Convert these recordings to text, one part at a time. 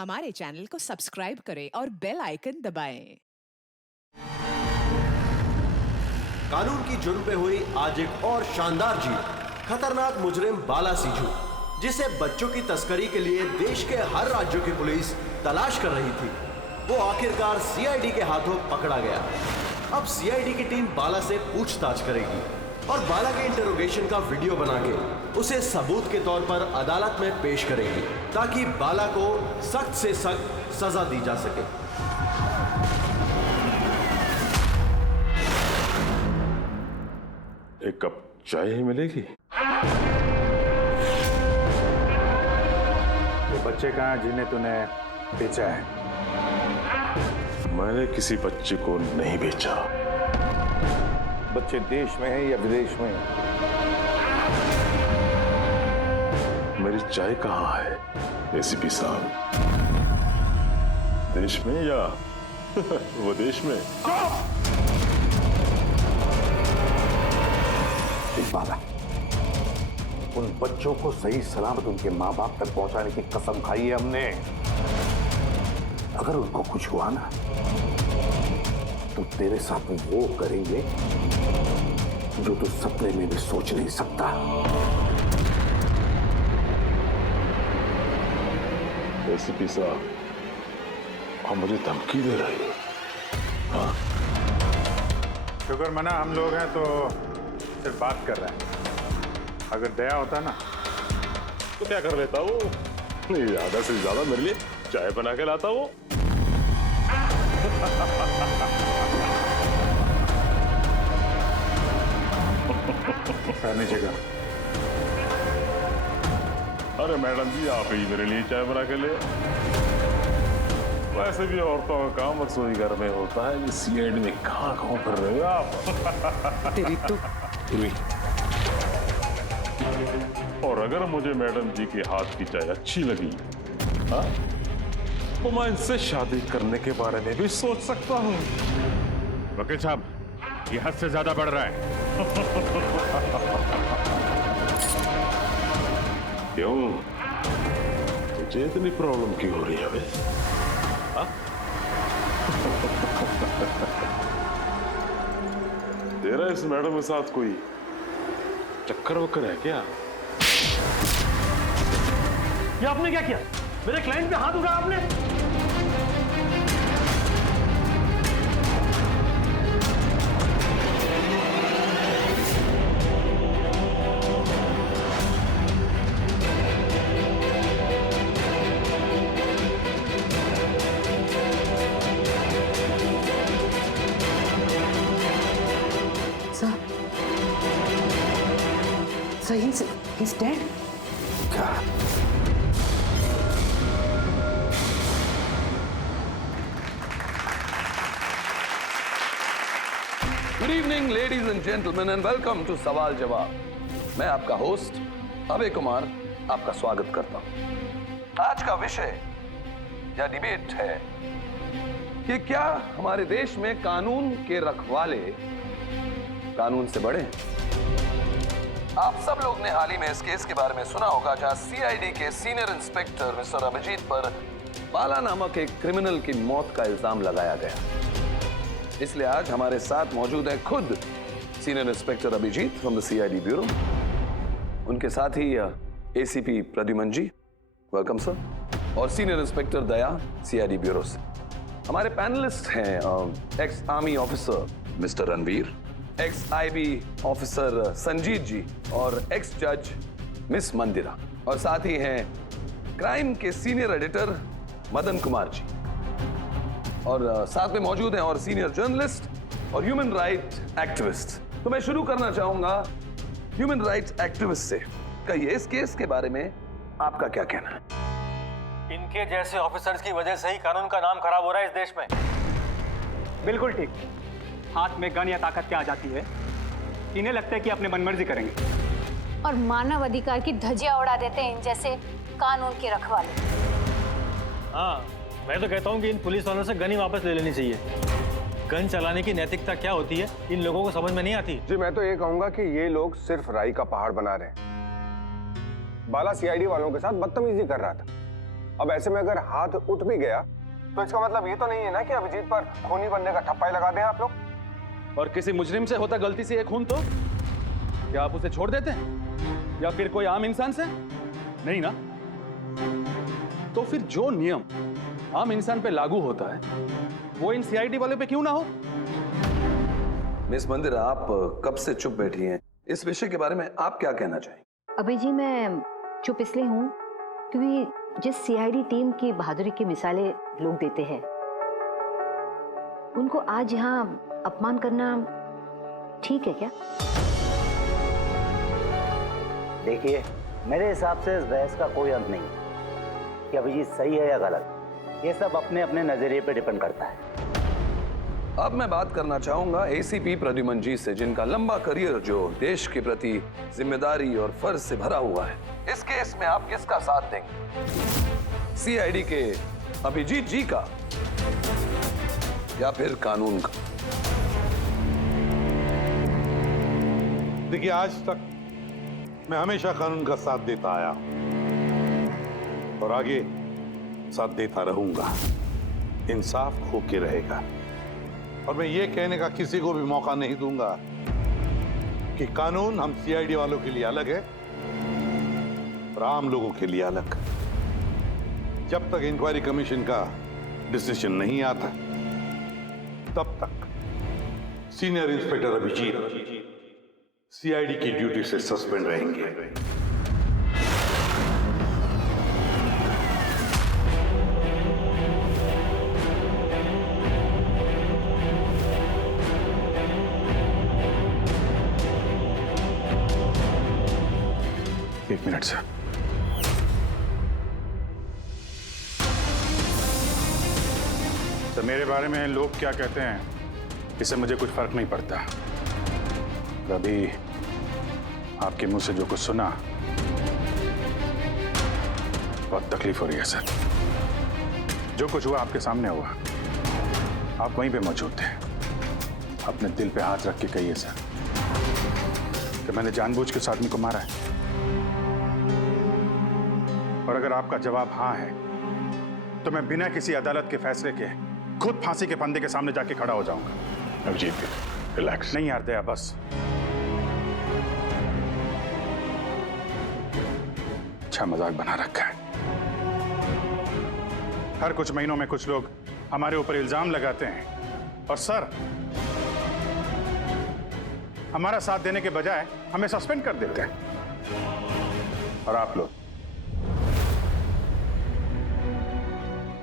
हमारे चैनल को सब्सक्राइब करें और बेल आइकन दबाएं। कानून की जुर्म पे हुई आज एक और शानदार जीत। खतरनाक मुजरिम बाला सिंजू, जिसे बच्चों की तस्करी के लिए देश के हर राज्यों की पुलिस तलाश कर रही थी, वो आखिरकार सीआईडी के हाथों पकड़ा गया। अब सीआईडी की टीम बाला से पूछताछ करेगी और बाला के इंटरोगेशन का वीडियो बना के उसे सबूत के तौर पर अदालत में पेश करेगी, ताकि बाला को सख्त से सख्त सजा दी जा सके। एक कप चाय ही मिलेगी? वो बच्चे कहाँ जिन्हें तूने बेचा है? मैंने किसी बच्चे को नहीं बेचा। बच्चे देश में है या विदेश में? मेरी चाय कहाँ है एसीपी साहब? देश में या विदेश में? बाला, उन बच्चों को सही सलामत उनके माँ बाप तक पहुंचाने की कसम खाई है हमने। अगर उनको कुछ हुआ ना, तो तेरे साथ वो करेंगे जो तू सपने में भी सोच नहीं सकता। एसीपी साहब, आप मुझे धमकी दे रहे हो? हाँ? शुक्र मना हम लोग हैं तो सिर्फ बात कर रहे हैं। अगर दया होता ना तो क्या कर लेता वो? ज्यादा से ज्यादा मेरे लिए चाय बना के लाता वो। नीचे का। अरे मैडम जी, आप ही मेरे लिए चाय बना के ले। वैसे भी औरतों का काम रसोई घर में होता है, ये सीआईडी में कहाँ कर रहे हो आप? तेरी तो और अगर मुझे मैडम जी के हाथ की चाय अच्छी लगी, हाँ, तो मैं इनसे शादी करने के बारे में भी सोच सकता हूँ। वकील साहब, ये हद से ज्यादा बढ़ रहा है। क्यों? तुझे इतनी प्रॉब्लम क्यों हो रही है बे? हाँ? तेरा इस मैडम के साथ कोई चक्कर वक्कर है क्या? ये आपने क्या किया? मेरे क्लाइंट पे हाथ उठाया आपने? So he's dead? क्या? Good evening ladies and gentleman and welcome to सवाल जवाब। मैं आपका होस्ट अभय कुमार आपका स्वागत करता हूं। आज का विषय या डिबेट है कि क्या हमारे देश में कानून के रखवाले कानून से बड़े हैं? आप सब लोग ने हाल ही में इस केस के बारे में सुना होगा, जहां सीआईडी के सीनियर इंस्पेक्टर मिस्टर अभिजीत पर बाला नामक एक क्रिमिनल की मौत का इल्जाम लगाया गया। इसलिए आज हमारे साथ मौजूद है खुद senior inspector Abhijeet from the CID bureau, उनके साथ ही ACP Pradyuman ji, welcome sir, और senior inspector Daya CID bureau से। हमारे पैनलिस्ट हैं ex army officer mister Ranveer, ex IB officer Sanjeet ji और एक्स जज मिस मंदिरा, और साथ ही हैं क्राइम के सीनियर एडिटर मदन कुमार जी, और साथ में मौजूद हैं और सीनियर जर्नलिस्ट और ह्यूमन राइट एक्टिविस्ट। तो मैं शुरू करना चाहूंगा ह्यूमन राइट्स एक्टिविस्ट से। कहिए, इस केस के बारे में आपका क्या कहना है? इनके जैसे ऑफिसर्स की वजह से ही कानून का नाम खराब हो रहा है इस देश में। बिल्कुल ठीक। हाथ में गन या ताकत क्या आ जाती है, इन्हें लगता है कि अपने मनमर्जी करेंगे और मानव अधिकार की धज्जियां उड़ा देते हैं इन जैसे कानून के रखवाले। हाँ, मैं तो कहता हूँ कि इन पुलिस वालों से गन ही वापस ले लेनी चाहिए। गन चलाने की नैतिकता क्या होती है इन लोगों को समझ में नहीं आती। जी मैं तो ये कहूंगा कि ये लोग सिर्फ राई का पहाड़ बना रहे हैं। बाला सीआईडी वालों के साथ बदतमीजी कर रहा था। अब ऐसे में अगर हाथ उठ भी गया तो इसका मतलब ये तो नहीं है ना कि अभिजीत पर खूनी बनने का ठप्पा ही लगा दें आप लोग। और किसी मुजरिम से होता गलती से एक खून तो क्या आप उसे छोड़ देते हैं या फिर कोई आम इंसान से? नहीं ना। तो फिर जो नियम आम इंसान पे लागू होता है वो इन सीआईडी वाले पे क्यों ना हो? मिस मंदिर, आप कब से चुप बैठी हैं? इस विषय के बारे में आप क्या कहना चाहेंगे? अभी जी मैं चुप इसलिए हूँ क्योंकि जिस सीआईडी टीम की बहादुरी की मिसालें लोग देते हैं उनको आज यहाँ अपमान करना ठीक है क्या? देखिए, मेरे हिसाब से इस बहस का कोई अंत नहीं है कि अभिजीत सही है या गलत। ये सब अपने अपने नजरिए पे डिपेंड करता है। अब मैं बात करना चाहूंगा एसीपी प्रद्युमन जी से, जिनका लंबा करियर जो देश के प्रति जिम्मेदारी और फर्ज से भरा हुआ है। इस केस में आप किसका साथ देंगे? सीआईडी के अभिजीत जी का या फिर कानून का? देखिए, आज तक मैं हमेशा कानून का साथ देता आया और आगे साथ देता रहूंगा। इंसाफ होके रहेगा और मैं ये कहने का किसी को भी मौका नहीं दूंगा कि कानून हम सीआईडी वालों के लिए अलग है और आम लोगों के लिए अलग। जब तक इंक्वायरी कमीशन का डिसीजन नहीं आता तब तक सीनियर इंस्पेक्टर अभिजीत सीआईडी की ड्यूटी से सस्पेंड रहेंगे। एक मिनट सर। तो मेरे बारे में लोग क्या कहते हैं इससे मुझे कुछ फर्क नहीं पड़ता। अभी आपके मुंह से जो कुछ सुना बहुत तकलीफ हो रही है सर। जो कुछ हुआ आपके सामने हुआ, आप वहीं पे मौजूद थे। अपने दिल पे हाथ रख के कहिए सर कि मैंने जानबूझ के उस आदमी को मारा है। और अगर आपका जवाब हाँ है तो मैं बिना किसी अदालत के फैसले के खुद फांसी के फंदे के सामने जाके खड़ा हो जाऊंगा। अभिजीत, रिलैक्स। नहीं यार दया, बस। अच्छा मजाक बना रखा है। हर कुछ महीनों में कुछ लोग हमारे ऊपर इल्जाम लगाते हैं और सर हमारा साथ देने के बजाय हमें सस्पेंड कर देते हैं। और आप लोग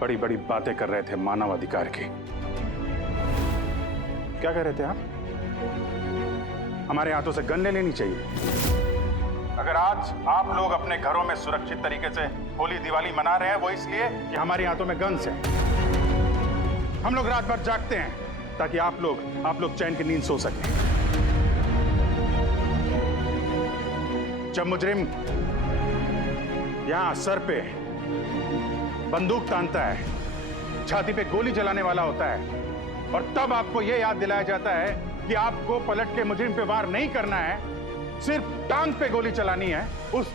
बड़ी बड़ी बातें कर रहे थे मानव अधिकार की। क्या कह रहे थे आप? हमारे हाथों से गन ले लेनी चाहिए। अगर आज आप लोग अपने घरों में सुरक्षित तरीके से होली दिवाली मना रहे हैं वो इसलिए कि हमारे हाथों में गन्स हैं। हम लोग रात भर जागते हैं ताकि आप लोग चैन की नींद सो सकें। जब मुजरिम यहां सर पे बंदूक तानता है, छाती पे गोली चलाने वाला होता है और तब आपको यह याद दिलाया जाता है कि आपको पलट के मुजरिम पे वार नहीं करना है, सिर्फ टांग पे गोली चलानी है। उस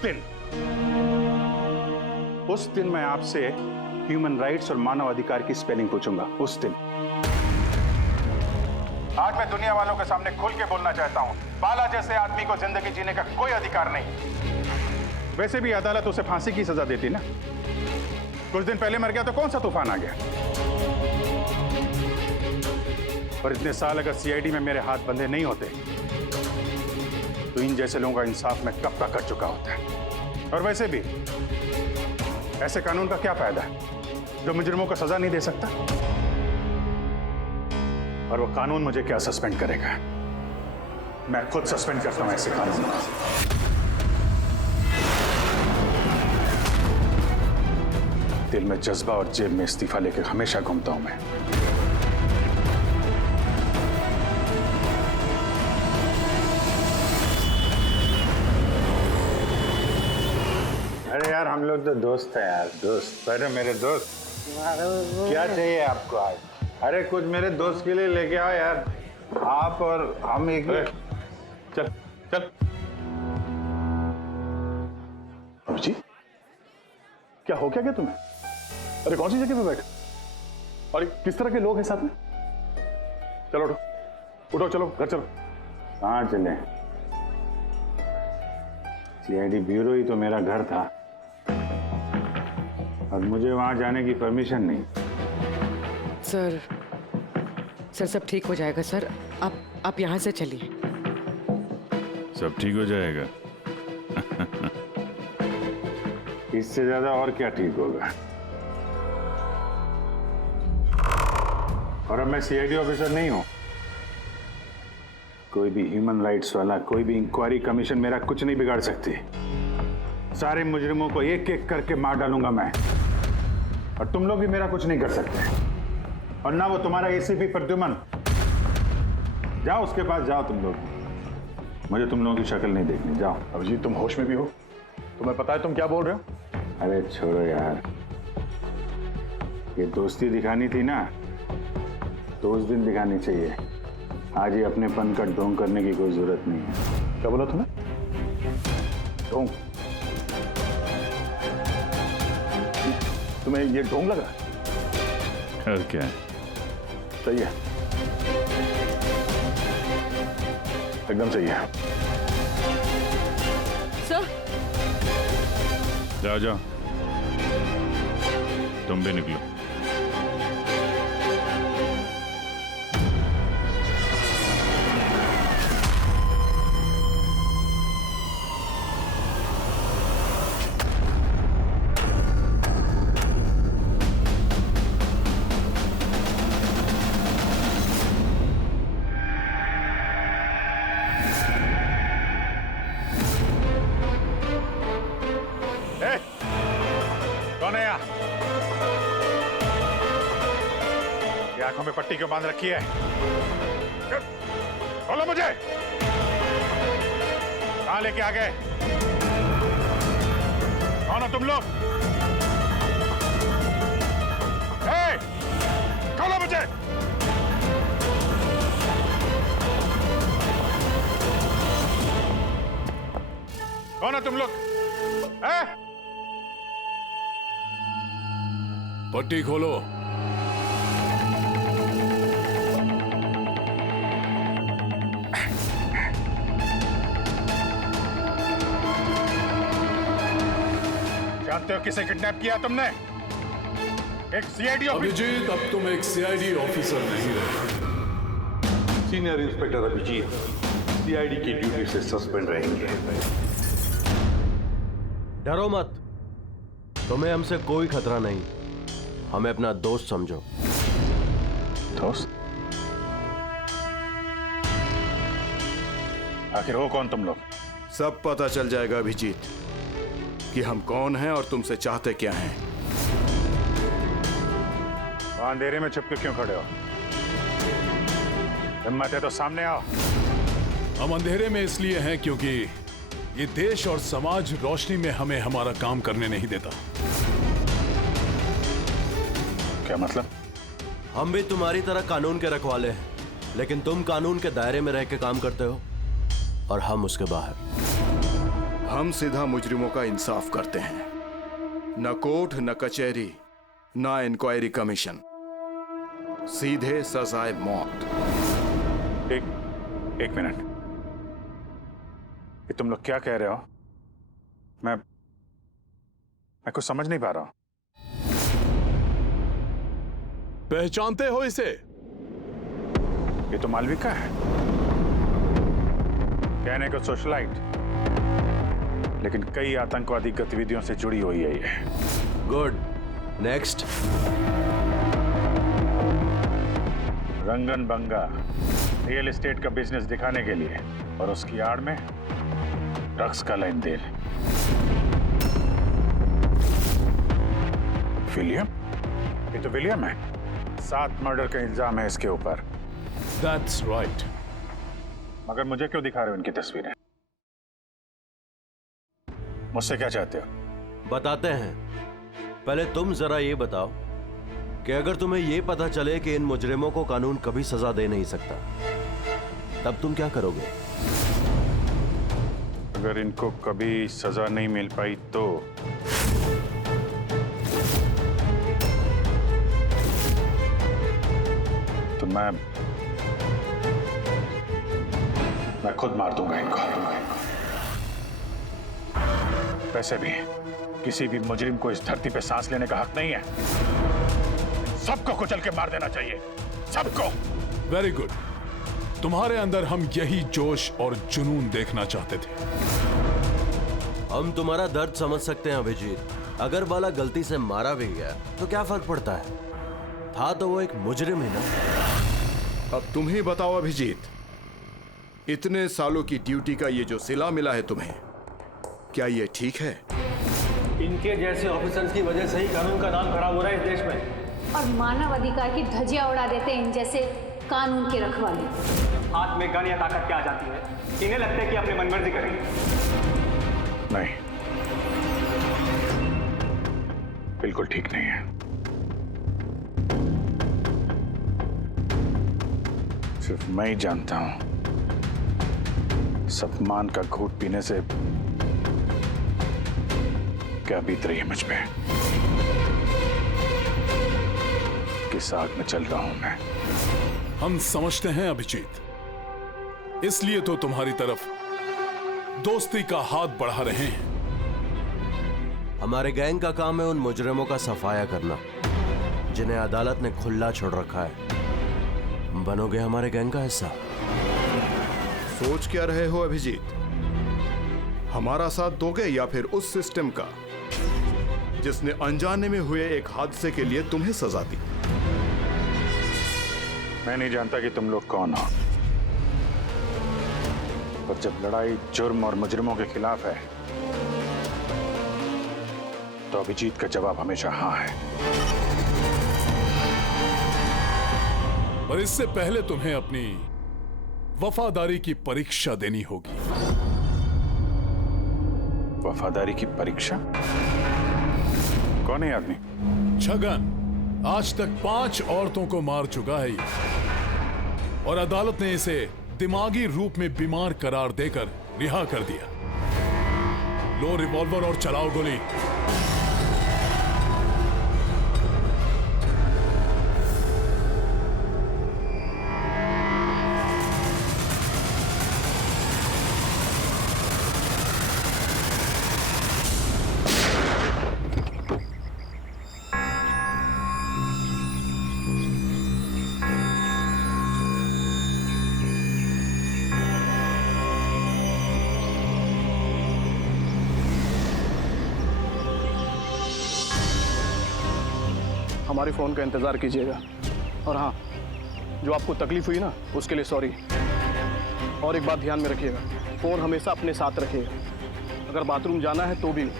दिन मैं आपसे ह्यूमन राइट्स और मानव अधिकार की स्पेलिंग पूछूंगा। उस दिन। आज मैं दुनिया वालों के सामने खुल के बोलना चाहता हूं, बाला जैसे आदमी को जिंदगी जीने का कोई अधिकार नहीं। वैसे भी अदालत उसे फांसी की सजा देती ना। कुछ दिन पहले मर गया तो कौन सा तूफान आ गया? और इतने साल अगर सीआईडी में मेरे हाथ बंधे नहीं होते तो इन जैसे लोगों का इंसाफ मैं कब का कर चुका होता है। और वैसे भी ऐसे कानून का क्या फायदा है जो मुजरिमों को सजा नहीं दे सकता? और वो कानून मुझे क्या सस्पेंड करेगा? मैं खुद सस्पेंड करता हूं ऐसे कानून को। दिल में जज्बा और जेब में इस्तीफा लेकर हमेशा घूमता हूं मैं। अरे यार, हम लोग तो दोस्त हैं यार, दोस्त। अरे मेरे दोस्त, क्या चाहिए आपको आज? अरे कुछ मेरे दोस्त के लिए लेके आओ यार। आप और हम एक चल चल। अभिजीत, क्या हो क्या तुम्हें? अरे कौन सी जगह पे बैठे? और किस तरह के लोग हैं साथ में? चलो उठो, उठो, चलो घर चलो। कहाँ चले? सीआईडी ब्यूरो ही तो मेरा घर था और मुझे वहां जाने की परमिशन नहीं। सर सब ठीक हो जाएगा सर, आप यहाँ से चलिए। सब ठीक हो जाएगा। इससे ज्यादा और क्या ठीक होगा? और अब मैं सीआईडी ऑफिसर नहीं हूं। कोई भी ह्यूमन राइट्स वाला, कोई भी इंक्वायरी कमीशन मेरा कुछ नहीं बिगाड़ सकती। सारे मुजरिमों को एक एक करके मार डालूंगा मैं, और तुम लोग भी मेरा कुछ नहीं कर सकते। और ना वो तुम्हारा एसीपी प्रद्युमन। जाओ उसके पास जाओ तुम लोग, मुझे तुम लोगों की शक्ल नहीं देखनी। जाओ। अभिजीत तुम होश में भी हो? तुम्हें पता है तुम क्या बोल रहे हो? अरे छोड़ो यार, ये दोस्ती दिखानी थी ना तो उस दिन दिखानी चाहिए। आज ये अपनेपन का ढोंग करने की कोई जरूरत नहीं है। क्या बोला तुमने? ढोंग? तुम्हें ये ढोंग लगा? और क्या? सही है, एकदम सही है। सर जाओ जाओ, तुम भी निकलो। कौन है यहाँ? ये आंखों में पट्टी क्यों बांध रखी है? बोलो मुझे, कहाँ लेके आ गए? कौन हो तुम लोग? खोलो मुझे। कौन हो तुम लोग? पट्टी खोलो। जानते हो किसे किडनैप किया तुमने? एक सीआईडी अभिजीत, अब तुम एक सीआईडी ऑफिसर नहीं रहे। सीनियर इंस्पेक्टर अभिजीत सीआईडी की ड्यूटी से सस्पेंड रहेंगे। डरो मत, तुम्हें हमसे कोई खतरा नहीं। हमें अपना दोस्त समझो। दोस्त? आखिर हो कौन तुम लोग? सब पता चल जाएगा अभिजीत कि हम कौन हैं और तुमसे चाहते क्या हैं। अंधेरे में छुप के क्यों खड़े हो? हिम्मत है तो सामने आओ। हम अंधेरे में इसलिए हैं क्योंकि ये देश और समाज रोशनी में हमें हमारा काम करने नहीं देता। क्या मतलब? हम भी तुम्हारी तरह कानून के रखवाले हैं, लेकिन तुम कानून के दायरे में रह के काम करते हो और हम उसके बाहर। हम सीधा मुजरिमों का इंसाफ करते हैं, न कोर्ट न कचहरी न इंक्वायरी कमीशन, सीधे सजाए मौत। एक मिनट, ये तुम लोग क्या कह रहे हो? मैं कुछ समझ नहीं पा रहा हूं। पहचानते हो इसे? ये तो मालविका है, कहने को सोशलाइट, लेकिन कई आतंकवादी गतिविधियों से जुड़ी हुई है ये। Good, next. Rangan Banga real estate का बिजनेस दिखाने के लिए और उसकी आड़ में ड्रग्स का लेन देन। विलियम? ये तो विलियम है। 7 मर्डर का इल्जाम है इसके ऊपर। That's right. मगर मुझे क्यों दिखा रहे हो इनकी तस्वीरें? मुझसे क्या चाहते हो? बताते हैं। पहले तुम जरा ये बताओ कि अगर तुम्हें ये पता चले कि इन मुजरिमों को कानून कभी सजा दे नहीं सकता, तब तुम क्या करोगे? अगर इनको कभी सजा नहीं मिल पाई तो मैं खुद मार दूंगा इनको। वैसे भी किसी भी मुजरिम को इस धरती पे सांस लेने का हक नहीं है। सबको कुचल के मार देना चाहिए, सबको। Very good. तुम्हारे अंदर हम यही जोश और जुनून देखना चाहते थे। हम तुम्हारा दर्द समझ सकते हैं अभिजीत। अगर बाला गलती से मारा भी गया तो क्या फर्क पड़ता है, था तो वो एक मुजरिम ही ना। अब तुम ही बताओ अभिजीत, इतने सालों की ड्यूटी का ये जो सिला मिला है तुम्हें, क्या ये ठीक है? इनके जैसे ऑफिसर्स की वजह से ही कानून का नाम खराब हो रहा है इस देश में। और मानव अधिकार की धज्जियां उड़ा देते हैं इन जैसे कानून के रखवाले। हाथ में गन या ताकत क्या आ जाती है, इन्हें लगता है कि अपनी मनमर्जी करेंगे। नहीं, बिल्कुल ठीक नहीं है। सिर्फ मैं ही जानता हूं इस अपमान का घूंट पीने से क्या बीत रही है मुझ पे। किस आग में चल रहा हूं मैं। हम समझते हैं अभिजीत, इसलिए तो तुम्हारी तरफ दोस्ती का हाथ बढ़ा रहे हैं। हमारे गैंग का काम है उन मुजरिमों का सफाया करना जिन्हें अदालत ने खुला छोड़ रखा है। बनोगे हमारे गैंग का हिस्सा? सोच क्या रहे हो अभिजीत? हमारा साथ दोगे या फिर उस सिस्टम का जिसने अनजाने में हुए एक हादसे के लिए तुम्हें सजा दी? मैं नहीं जानता कि तुम लोग कौन हो, पर जब लड़ाई जुर्म और मुजरिमों के खिलाफ है तो अभिजीत का जवाब हमेशा हाँ है। पर इससे पहले तुम्हें अपनी वफादारी की परीक्षा देनी होगी। वफादारी की परीक्षा? कौन है आदमी? छगन आज तक 5 औरतों को मार चुका है ये, और अदालत ने इसे दिमागी रूप में बीमार करार देकर रिहा कर दिया। लो रिवॉल्वर और चलाओ गोली। हमारे फ़ोन का इंतज़ार कीजिएगा। और हाँ, जो आपको तकलीफ हुई ना, उसके लिए सॉरी। और एक बात ध्यान में रखिएगा, फ़ोन हमेशा अपने साथ रखिएगा। अगर बाथरूम जाना है तो भी।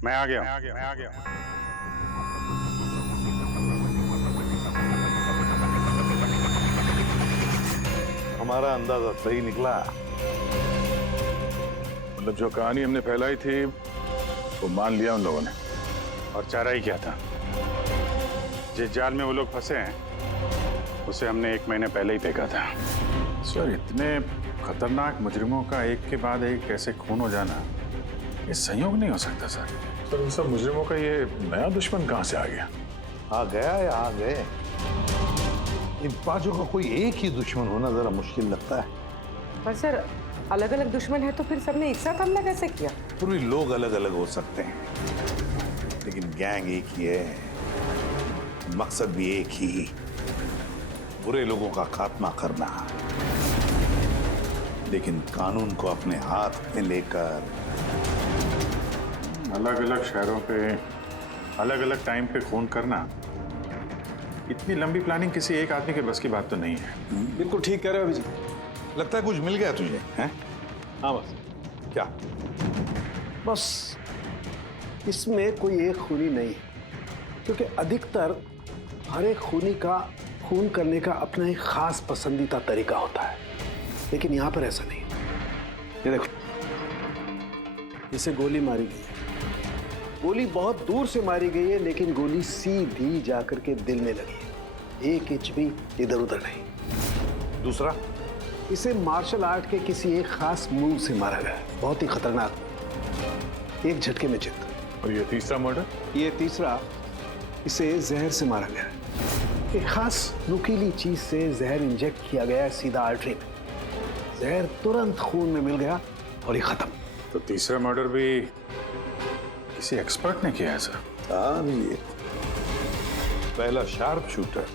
मैं आ गया। हमारा अंदाजा सही निकला। मतलब जो कहानी हमने फैलाई थी वो मान लिया उन लोगों ने, और चारा ही क्या था। जिस जाल में वो लोग फंसे हैं उसे हमने 1 महीने पहले ही फेंका था। सर, इतने खतरनाक मुजरिमों का एक के बाद एक कैसे खून हो जाना, ये संयोग नहीं हो सकता सर। सर, इन सब मुजरिमों का ये नया दुश्मन कहाँ से आ गया? आ गया या आ गए? इन पांचों का कोई एक ही दुश्मन होना जरा मुश्किल लगता है। पर सर, अलग अलग दुश्मन है तो फिर सबने एक साथ हमला कैसे किया? पूरी लोग अलग अलग हो सकते हैं, लेकिन गैंग एक ही है, मकसद भी एक ही, बुरे लोगों का खात्मा करना। लेकिन कानून को अपने हाथ में लेकर अलग अलग शहरों पे अलग अलग टाइम पे खून करना, इतनी लंबी प्लानिंग किसी एक आदमी के बस की बात तो नहीं है। बिल्कुल ठीक कह रहे हो अभिजीत। लगता है कुछ मिल गया तुझे, हैं? हाँ बस। क्या? बस इसमें कोई एक खूनी नहीं है, क्योंकि अधिकतर हर एक खूनी का खून करने का अपना एक खास पसंदीदा तरीका होता है, लेकिन यहाँ पर ऐसा नहीं। ये देखो, इसे गोली मारी गई है। गोली बहुत दूर से मारी गई है, लेकिन गोली सीधी जाकर के दिल में लगी है, 1 इंच भी इधर उधर नहीं। दूसरा, इसे मार्शल आर्ट के किसी एक खास मूव से मारा गया है, बहुत ही खतरनाक, एक झटके में चित। और ये तीसरा मर्डर? ये तीसरा, इसे जहर से मारा गया है। एक खास नुकीली चीज से जहर इंजेक्ट किया गया है सीधा आर्टरी में। जहर तुरंत खून में मिल गया और ये खत्म। तो तीसरा मर्डर भी किसी एक्सपर्ट ने किया है सर? हाँ जी, पहला शार्प शूटर,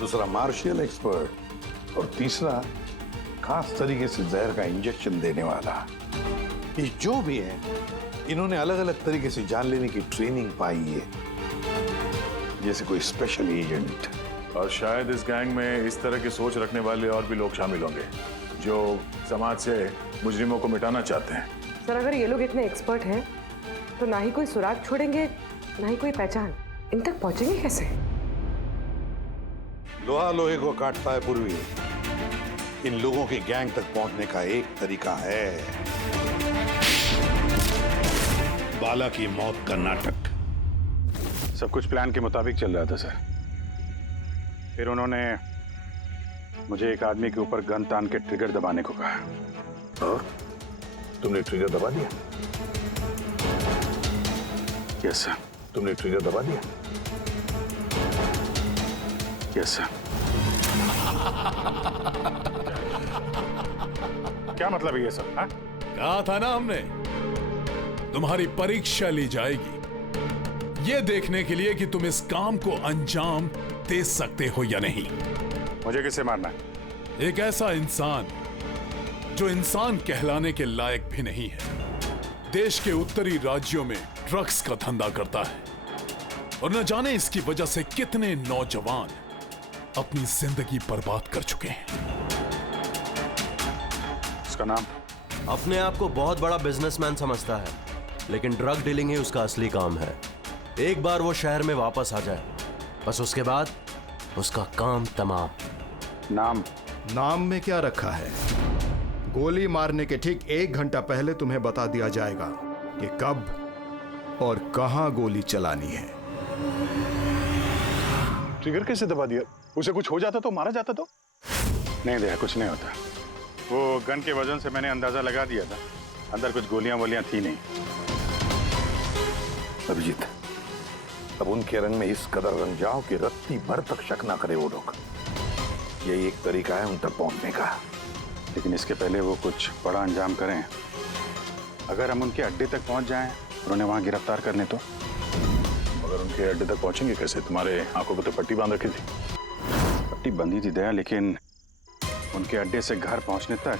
दूसरा मार्शियल एक्सपर्ट, और तीसरा खास तरीके से जहर का इंजेक्शन देने वाला। ये जो भी है, इन्होंने अलग अलग तरीके से जान लेने की ट्रेनिंग पाई है, जैसे कोई स्पेशल एजेंट। और शायद इस गैंग में इस तरह की सोच रखने वाले और भी लोग शामिल होंगे जो समाज से मुजरिमों को मिटाना चाहते हैं। सर, अगर ये लोग इतने एक्सपर्ट हैं तो ना ही कोई सुराग छोड़ेंगे, ना ही कोई पहचान। इन तक पहुंचेंगे कैसे? लोहा लोहे को काटता है पूर्वी। इन लोगों की गैंग तक पहुंचने का एक तरीका है, बाला की मौत का नाटक। सब कुछ प्लान के मुताबिक चल रहा था सर। फिर उन्होंने मुझे एक आदमी के ऊपर गन तान के ट्रिगर दबाने को कहा। और तुमने ट्रिगर दबा दिया? Yes sir. तुमने ट्रिगर दबा दिया? Yes sir. क्या मतलब है ये सब? हाँ? कहा था ना हमने, तुम्हारी परीक्षा ली जाएगी ये देखने के लिए कि तुम इस काम को अंजाम दे सकते हो या नहीं। मुझे किसे मारना है? एक ऐसा इंसान जो इंसान कहलाने के लायक भी नहीं है, देश के उत्तरी राज्यों में ड्रग्स का धंधा करता है, और न जाने इसकी वजह से कितने नौजवान अपनी जिंदगी बर्बाद कर चुके हैं। उसका नाम? अपने आप को बहुत बड़ा बिजनेसमैन समझता है, लेकिन ड्रग डीलिंग ही उसका असली काम है। एक बार वो शहर में वापस आ जाए, बस उसके बाद उसका काम तमाम। नाम? नाम में क्या रखा है? गोली मारने के ठीक 1 घंटा पहले तुम्हें बता दिया जाएगा कि कब और कहां गोली चलानी है। ट्रिगर कैसे दबा दिया? उसे कुछ हो जाता तो, मारा जाता तो? नहीं दया, कुछ नहीं होता। वो गन के वजन से मैंने अंदाजा लगा दिया था, अंदर कुछ गोलियां वोलियां थी नहीं। अभिजीत, अब उनके रंग में इस कदर रंग जाओ कि रत्ती भर तक शक ना करे वो लोग। यही एक तरीका है उन तक पहुंचने का। लेकिन इसके पहले वो कुछ बड़ा अंजाम करें। अगर हम उनके अड्डे तक पहुंच जाएं और उन्हें वहां गिरफ्तार कर लें तो? मगर उनके अड्डे तक पहुंचेंगे कैसे? तुम्हारे आंखों पर तो पट्टी बांध रखी थी। पट्टी बंधी थी दया, लेकिन उनके अड्डे से घर पहुंचने तक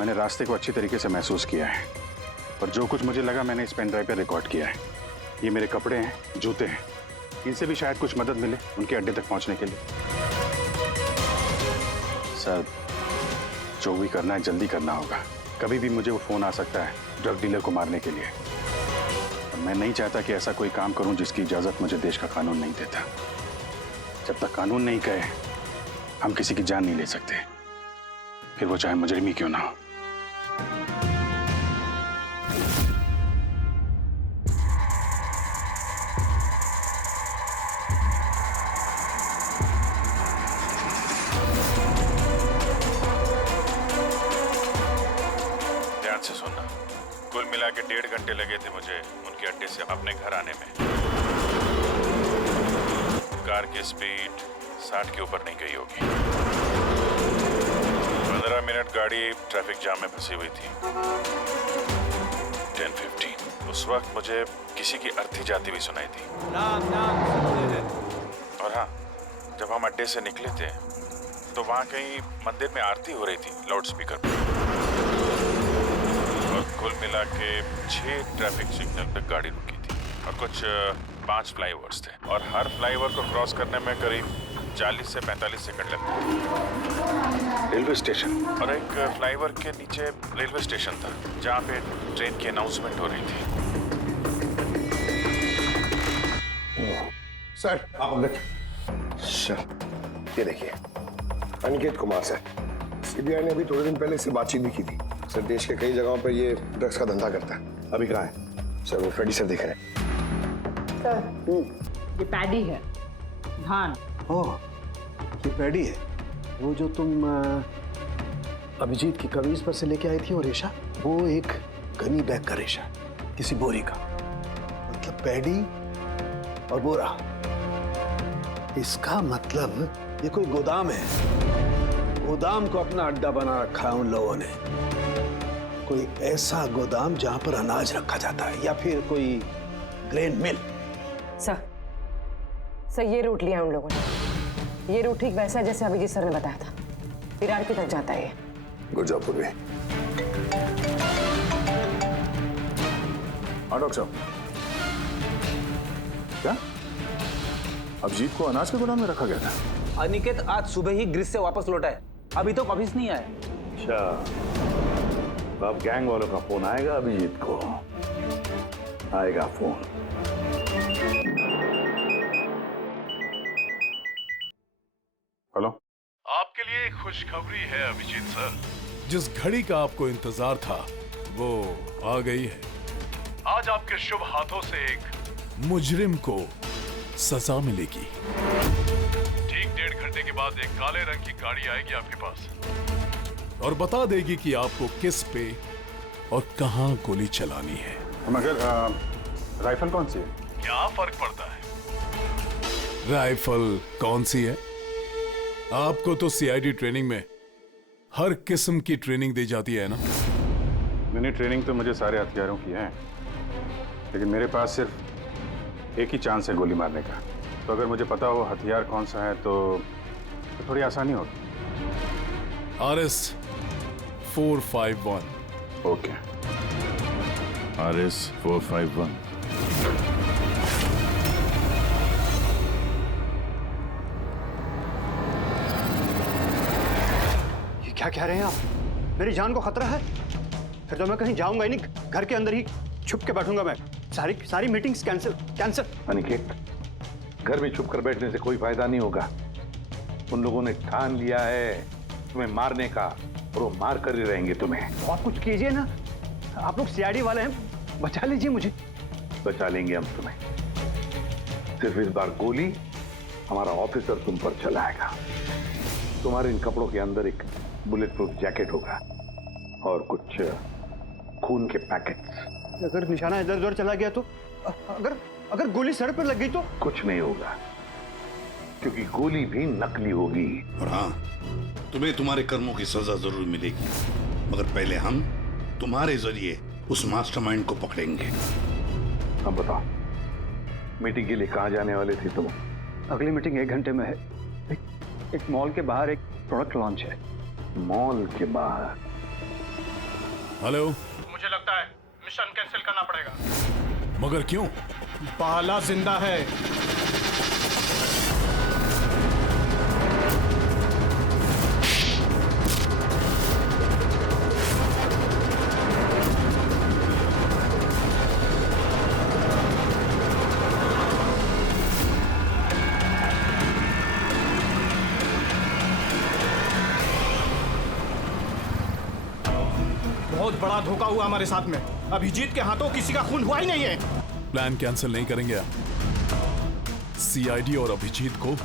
मैंने रास्ते को अच्छी तरीके से महसूस किया है, और जो कुछ मुझे लगा मैंने इस पेन ड्राइव पर रिकॉर्ड किया है। ये मेरे कपड़े हैं, जूते हैं, इनसे भी शायद कुछ मदद मिले उनके अड्डे तक पहुंचने के लिए। सर, जो भी करना है जल्दी करना होगा। कभी भी मुझे वो फोन आ सकता है ड्रग डीलर को मारने के लिए। मैं नहीं चाहता कि ऐसा कोई काम करूं जिसकी इजाजत मुझे देश का कानून नहीं देता। जब तक कानून नहीं कहे हम किसी की जान नहीं ले सकते। फिर वो चाहे मुजरिम ही क्यों ना हो। ध्यान से सुनना, कुल मिला के 1.5 घंटे लगे थे मुझे उनके अड्डे से अपने घर आने में। कार की स्पीड 60 के ऊपर नहीं गई होगी। 15 मिनट गाड़ी ट्रैफिक जाम में फंसी हुई थी। 10:15 उस वक्त मुझे किसी की अर्थी जाती हुई सुनाई थी। और हाँ, जब हम अड्डे से निकले थे तो वहाँ कहीं मंदिर में आरती हो रही थी लाउड स्पीकर पर। और कुल मिला के 6 ट्रैफिक सिग्नल पे गाड़ी रुकी थी और कुछ 5 फ्लाईओवर्स थे और हर फ्लाईओवर को क्रॉस करने में करीब 40 से 45 सेकंड लगते। रेलवे स्टेशन और एक फ्लाईओवर के नीचे रेलवे स्टेशन था जहाँ पे ट्रेन की अनाउंसमेंट हो रही थी। सर आप अंदर। सर ये देखिए, अनिकेत कुमार सर, सीबीआई ने अभी थोड़े दिन पहले इससे बातचीत भी की थी। सर देश के कई जगहों पर ये ड्रग्स का धंधा करता है। अभी कहाँ है? सर वो फ्रेडी सर दिख रहे हैं। सर ये पैडी है, धान। ओह, ये पैडी है। वो जो तुम अभिजीत की कमीज पर से लेके आई थी वो रेशा, वो एक गनी बैग का रेशा, किसी बोरी का। मतलब पैडी और बोरा, इसका मतलब ये कोई गोदाम है। गोदाम को अपना अड्डा बना रखा है उन लोगों ने। कोई ऐसा गोदाम जहां पर अनाज रखा जाता है या फिर कोई ग्रेन मिल। सर ये रूट लिया उन लोगों ने। ये रूट ठीक वैसा है जैसे अभिजीत सर ने बताया था, विरार की तरफ जाता है ये। गुरजापुर में। हाँ डॉक्टर साहब, क्या अभिजीत को अनाज के गोदाम में रखा गया था? अनिकेत आज सुबह ही ग्रीस से वापस लौटा है, अभी तो वापिस नहीं आया। अच्छा, तो अब गैंग वालों का फोन आएगा अभिजीत को। आएगा फोन। हेलो, आपके लिए एक खुशखबरी है अभिजीत सर। जिस घड़ी का आपको इंतजार था वो आ गई है। आज आपके शुभ हाथों से एक मुजरिम को सजा मिलेगी। ठीक 1.5 घंटे के बाद एक काले रंग की गाड़ी आएगी आपके पास और बता देगी कि आपको किस पे और कहां गोली चलानी है। मगर राइफल कौन सी है? क्या फर्क पड़ता है? राइफल कौन सी है? आपको तो सीआईडी ट्रेनिंग में हर किस्म की ट्रेनिंग दी जाती है ना? मैंने ट्रेनिंग तो मुझे सारे हथियारों की है, लेकिन मेरे पास सिर्फ एक ही चांस है गोली मारने का। तो अगर मुझे पता हो हथियार कौन सा है तो थोड़ी आसानी होगी। RS 451। Okay, RS 451। ये क्या कह रहे हैं आप? मेरी जान को खतरा है? फिर तो मैं कहीं जाऊंगा ही नहीं, घर के अंदर ही छुप के बैठूंगा मैं। सारी मीटिंग्स कैंसिल। अनिकेत, घर में छुप कर बैठने से कोई फायदा नहीं होगा। उन लोगों ने ठान लिया है तुम्हें मारने का और वो मार कर ही रहेंगे तुम्हें। तो आप कुछ कीजिए ना, आप लोग सीआईडी वाले हैं, बचा लीजिए मुझे। बचा लेंगे हम तुम्हें। सिर्फ इस बार गोली हमारा ऑफिसर तुम पर चलाएगा। तुम्हारे इन कपड़ों के अंदर एक बुलेट प्रूफ जैकेट होगा और कुछ खून के पैकेट्स। अगर निशाना इधर उधर चला गया तो? अगर गोली सर पर लग गई तो? कुछ नहीं होगा, क्योंकि गोली भी नकली होगी। और हाँ, तुम्हें तुम्हारे कर्मों की सजा जरूर मिलेगी, मगर पहले हम तुम्हारे जरिए उस मास्टरमाइंड को पकड़ेंगे। अब बताओ, मीटिंग के लिए कहाँ जाने वाले थे तुम? अगली मीटिंग 1 घंटे में है। एक मॉल के बाहर एक प्रोडक्ट लॉन्च है। मॉल के बाहर? हेलो, मुझे लगता है मिशन कैंसिल करना पड़ेगा। मगर क्यों? बाला जिंदा है। बहुत बड़ा धोखा हुआ हमारे साथ में। अभिजीत के हाथों किसी का खून हुआ ही नहीं है। प्लान कैंसिल नहीं करेंगे आप। सीआईडी और अभिजीत को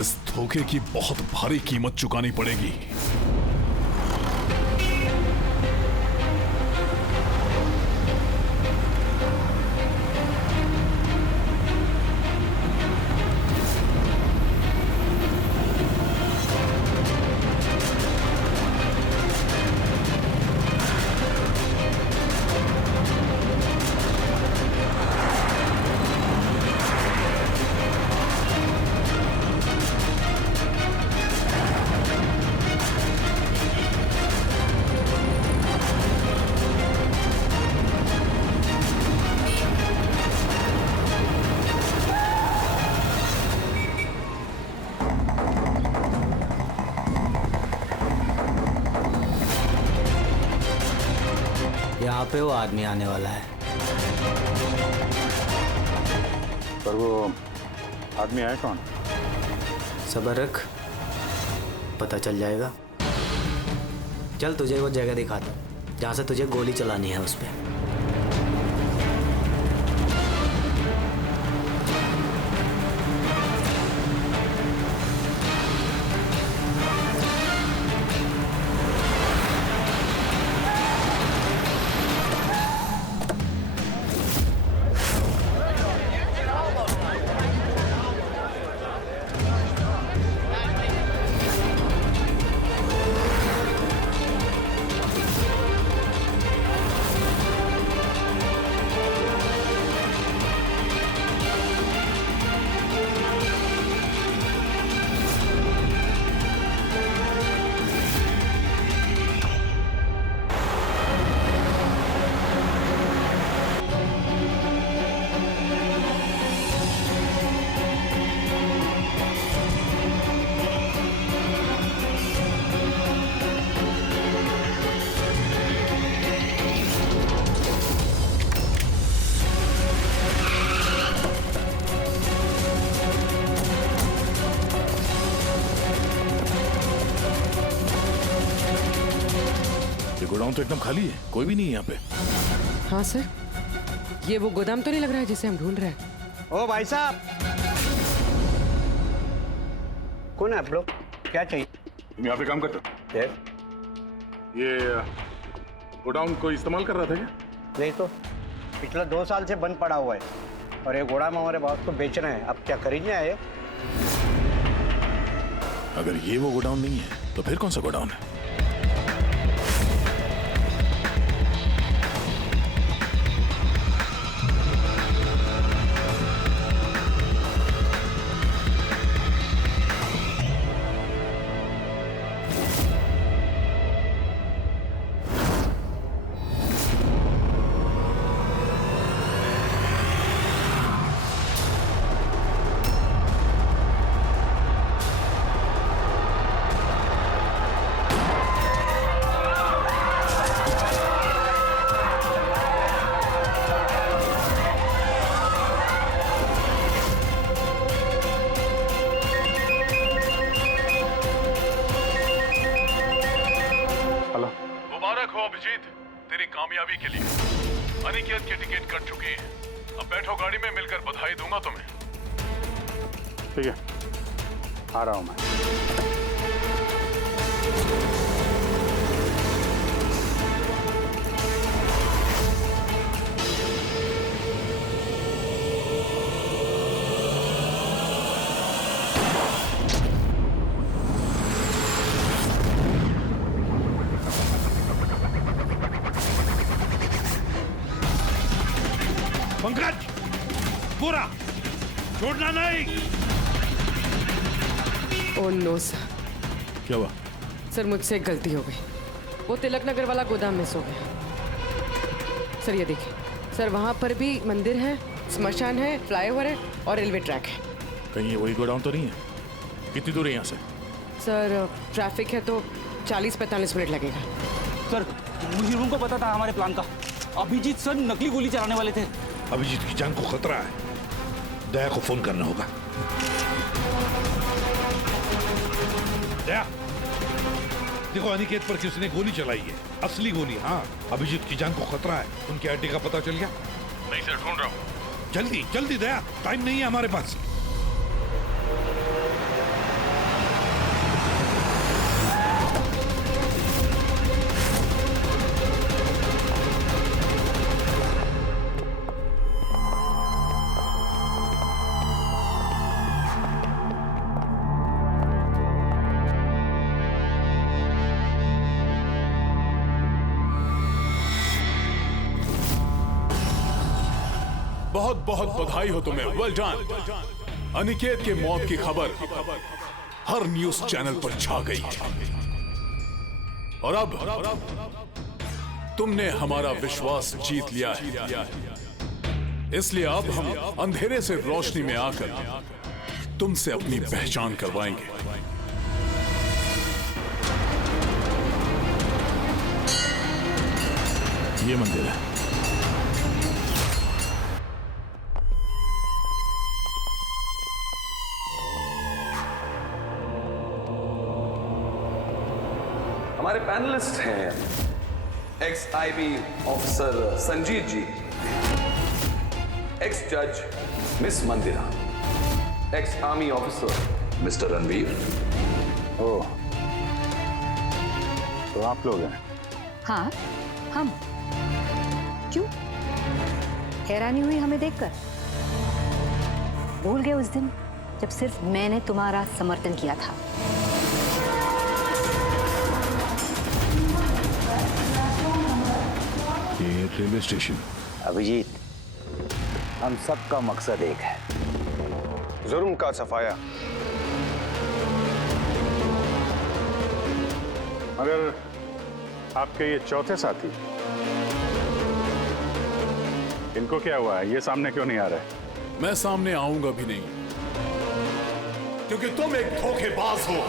इस धोखे की बहुत भारी कीमत चुकानी पड़ेगी। यहाँ पे वो आदमी आने वाला है। पर वो आदमी आया कौन? सब्र रख, पता चल जाएगा। चल तुझे वो जगह दिखाता हूँ जहाँ से तुझे गोली चलानी है उस पर। गोडाउन तो एकदम खाली है, कोई भी नहीं है यहाँ पे। हाँ सर, ये वो गोदाम तो नहीं लग रहा है जिसे हम ढूंढ रहे हैं। ओ भाई साहब, कौन है आप लोग? क्या चाहिए? तुम यहाँ पे काम करते हो? ये गोडाउन को इस्तेमाल कर रहा था क्या? नहीं तो पिछले 2 साल से बंद पड़ा हुआ है और ये गोदाम हमारे बॉस को बेच रहे हैं। अब क्या खरीदने आए? अगर ये वो गोडाउन नहीं है तो फिर कौन सा गोडाउन है? अभिजीत, तेरी कामयाबी के लिए अनिकेत की टिकट कट चुकी है। अब बैठो गाड़ी में, मिलकर बधाई दूंगा तुम्हें। ठीक है, आ रहा हूं मैं। पंकज, पूरा छोड़ना नहीं। Oh no sir. क्या हुआ? सर मुझसे एक गलती हो गई। वो तिलक नगर वाला गोदाम मिस हो गया। सर ये देखिए सर, वहाँ पर भी मंदिर है, स्मशान है, फ्लाईओवर है और रेलवे ट्रैक है। कहीं ये वही गोडाउन तो नहीं है? कितनी दूर है यहाँ से? सर ट्रैफिक है तो 40-45 मिनट लगेगा। सर मुझे को पता था हमारे प्लान का। अभिजीत सर नकली गोली चलाने वाले थे। अभिजीत की जान को खतरा है, दया को फोन करना होगा। दया, देखो अनिकेत पर किसने गोली चलाई है, असली गोली। हाँ, अभिजीत की जान को खतरा है। उनके अड्डे का पता चल गया? नहीं सर, ढूंढ रहा हूँ। जल्दी जल्दी दया, टाइम नहीं है हमारे पास। बहुत बहुत बधाई हो तुम्हें, वेल डन। अनिकेत के मौत की खबर हर न्यूज चैनल पर छा गई है और अब तुमने हमारा विश्वास जीत लिया है। इसलिए अब हम अंधेरे से रोशनी में आकर तुमसे अपनी पहचान करवाएंगे। ये मंदिर है। हमारे पैनलिस्ट हैं ex IB officer Sanjeet ji, ex जज miss Mandira, ex army officer mister Ranveer. Oh, तो आप लोग हैं? हाँ, हम। क्यों? हैरानी हुई हमें देखकर? भूल गए उस दिन जब सिर्फ मैंने तुम्हारा समर्थन किया था? ये रेलवे स्टेशन। अभिजीत, हम सबका मकसद एक है, जुर्म का सफाया। मगर आपके ये चौथे साथी, इनको क्या हुआ है? ये सामने क्यों नहीं आ रहे? मैं सामने आऊंगा भी नहीं, क्योंकि तुम एक धोखेबाज हो।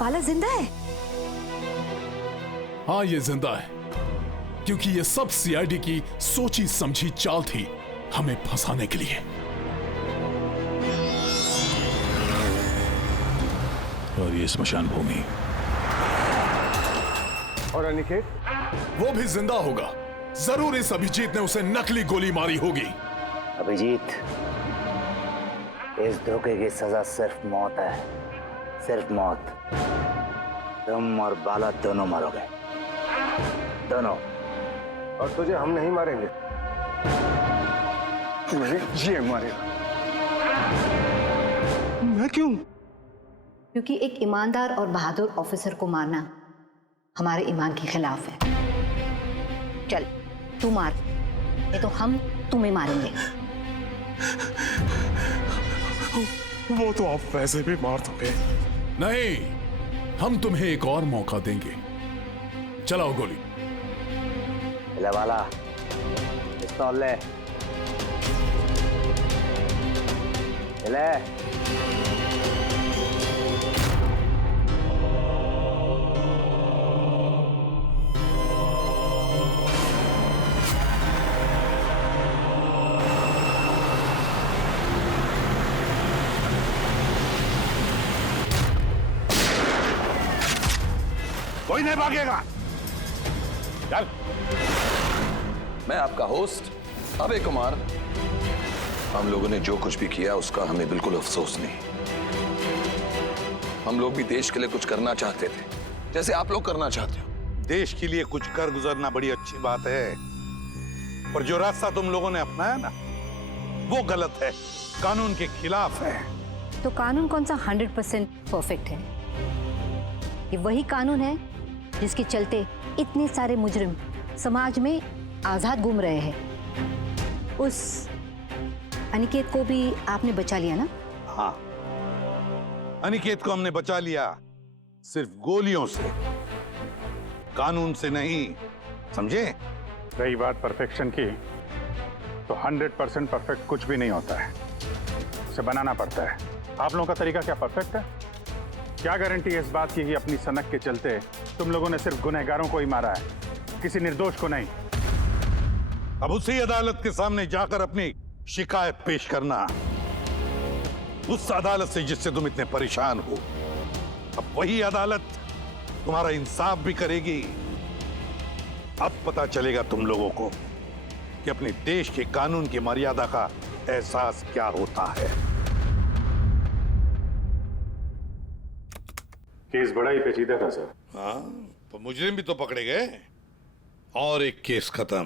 बाला जिंदा है? हाँ, ये जिंदा है, क्योंकि ये सब सीआईडी की सोची समझी चाल थी हमें फंसाने के लिए। और ये स्मशान भूमि। और अनिकेत? वो भी जिंदा होगा। जरूर इस अभिजीत ने उसे नकली गोली मारी होगी। अभिजीत, इस धोखे की सजा सिर्फ मौत है, सिर्फ मौत। तुम और बाला दोनों मरोगे, दोनों। और तुझे हम नहीं मारेंगे, ये मारेगा। मैं क्यों? क्योंकि एक ईमानदार और बहादुर ऑफिसर को मारना हमारे ईमान के खिलाफ है। चल, तू मार, नहीं तो हम तुम्हें मारेंगे। वो तो आप वैसे भी मार दोगे। नहीं, हम तुम्हें एक और मौका देंगे। चलाओ गोली। ले वाला, पिस्तौल ले। ले। कोई नहीं भागेगा। चल। मैं आपका होस्ट अभय कुमार। हम लोगों ने जो कुछ भी किया उसका हमें बिल्कुल अफसोस नहीं। हम लोग भी देश के लिए कुछ करना चाहते थे, जैसे आप लोग करना चाहते हो। देश के लिए कुछ कर गुजरना बड़ी अच्छी बात है, पर जो रास्ता तुम लोगों ने अपनाया ना, वो गलत है, कानून के खिलाफ है। तो कानून कौन सा 100% परफेक्ट है? ये वही कानून है जिसके चलते इतने सारे मुजरिम समाज में आजाद घूम रहे हैं। उस अनिकेत को भी आपने बचा लिया ना? हाँ, अनिकेत को हमने बचा लिया, सिर्फ गोलियों से, कानून से नहीं, समझे? रही बात परफेक्शन की, तो 100% परफेक्ट कुछ भी नहीं होता है, उसे बनाना पड़ता है। आप लोगों का तरीका क्या परफेक्ट है? क्या गारंटी है इस बात की कि अपनी सनक के चलते तुम लोगों ने सिर्फ गुनहगारों को ही मारा है, किसी निर्दोष को नहीं? अब उसी अदालत के सामने जाकर अपनी शिकायत पेश करना, उस अदालत से जिससे तुम इतने परेशान हो। अब वही अदालत तुम्हारा इंसाफ भी करेगी। अब पता चलेगा तुम लोगों को कि अपने देश के कानून की मर्यादा का एहसास क्या होता है। केस बड़ा ही पेचीदा था सर। हाँ, तो मुजरिम भी तो पकड़े गए और एक केस खत्म।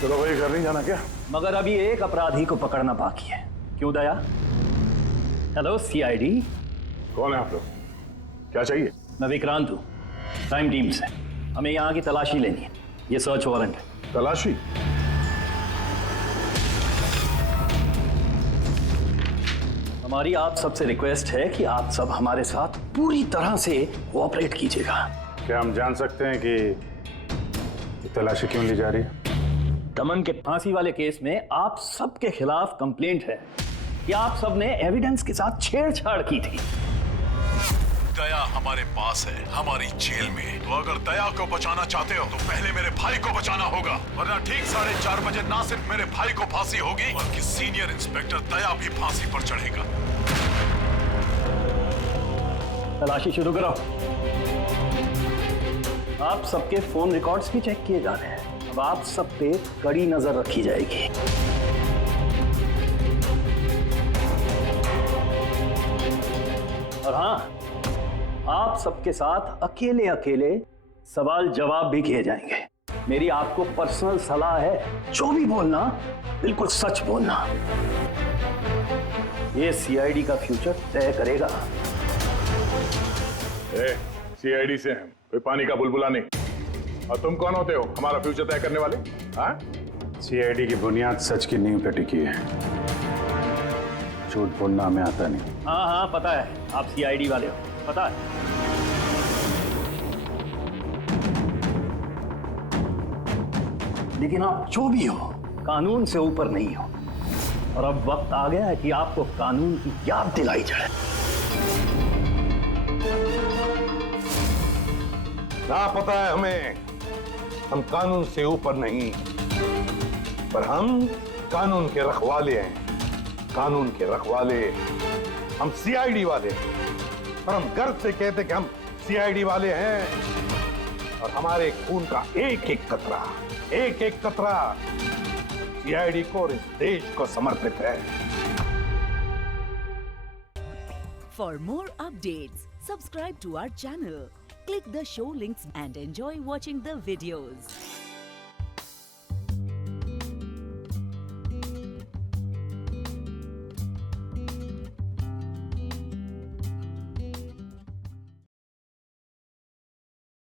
चलो भाई, घर नहीं जाना क्या? मगर अभी एक अपराधी को पकड़ना बाकी है। क्यों दया? Hello CID. कौन है आप लोग? क्या चाहिए? मैं विक्रांत हूँ, क्राइम टीम से। हमें यहाँ की तलाशी लेनी है। ये सर्च वारंट है। तलाशी? हमारी आप सबसे रिक्वेस्ट है कि आप सब हमारे साथ पूरी तरह से कोऑपरेट कीजिएगा। क्या हम जान सकते हैं कि तलाशी क्यों ली जा रही है? दमन के फांसी वाले केस में आप सबके खिलाफ कंप्लेंट है कि आप सब ने एविडेंस के साथ छेड़छाड़ की थी। दया हमारे पास है, हमारी जेल में। तो अगर दया को बचाना चाहते हो तो पहले मेरे भाई को बचाना होगा, वरना ठीक 4:30 बजे ना सिर्फ मेरे भाई को फांसी होगी बल्कि सीनियर इंस्पेक्टर दया भी फांसी पर चढ़ेगा। तलाशी शुरू करो। आप सबके फोन रिकॉर्ड्स भी चेक किए जा रहे हैं। अब आप सब पे कड़ी नजर रखी जाएगी। और हाँ, आप सबके साथ अकेले अकेले सवाल जवाब भी किए जाएंगे। मेरी आपको पर्सनल सलाह है, जो भी बोलना बिल्कुल सच बोलना। ये सीआईडी का फ्यूचर तय करेगा। सीआईडी से हैं, कोई पानी का बुलबुला नहीं। और तुम कौन होते हो हमारा फ्यूचर तय करने वाले? हाँ? सीआईडी की बुनियाद सच की नींव पे टिकी है। झूठ बोलना हमें आता नहीं। हाँ हाँ पता है, आप सीआईडी वाले हो, पता है। लेकिन आप जो भी हो, कानून से ऊपर नहीं हो। और अब वक्त आ गया है कि आपको कानून की याद दिलाई जाए। ना पता है हमें, हम कानून से ऊपर नहीं, पर हम कानून के रखवाले हैं। कानून के रखवाले हम सीआईडी वाले हैं। और हम गर्व से कहते कि हम सीआईडी वाले हैं। और हमारे खून का एक एक कतरा सीआईडी को और इस देश को समर्पित है। For more updates, subscribe to our channel, click the show links and enjoy watching the videos.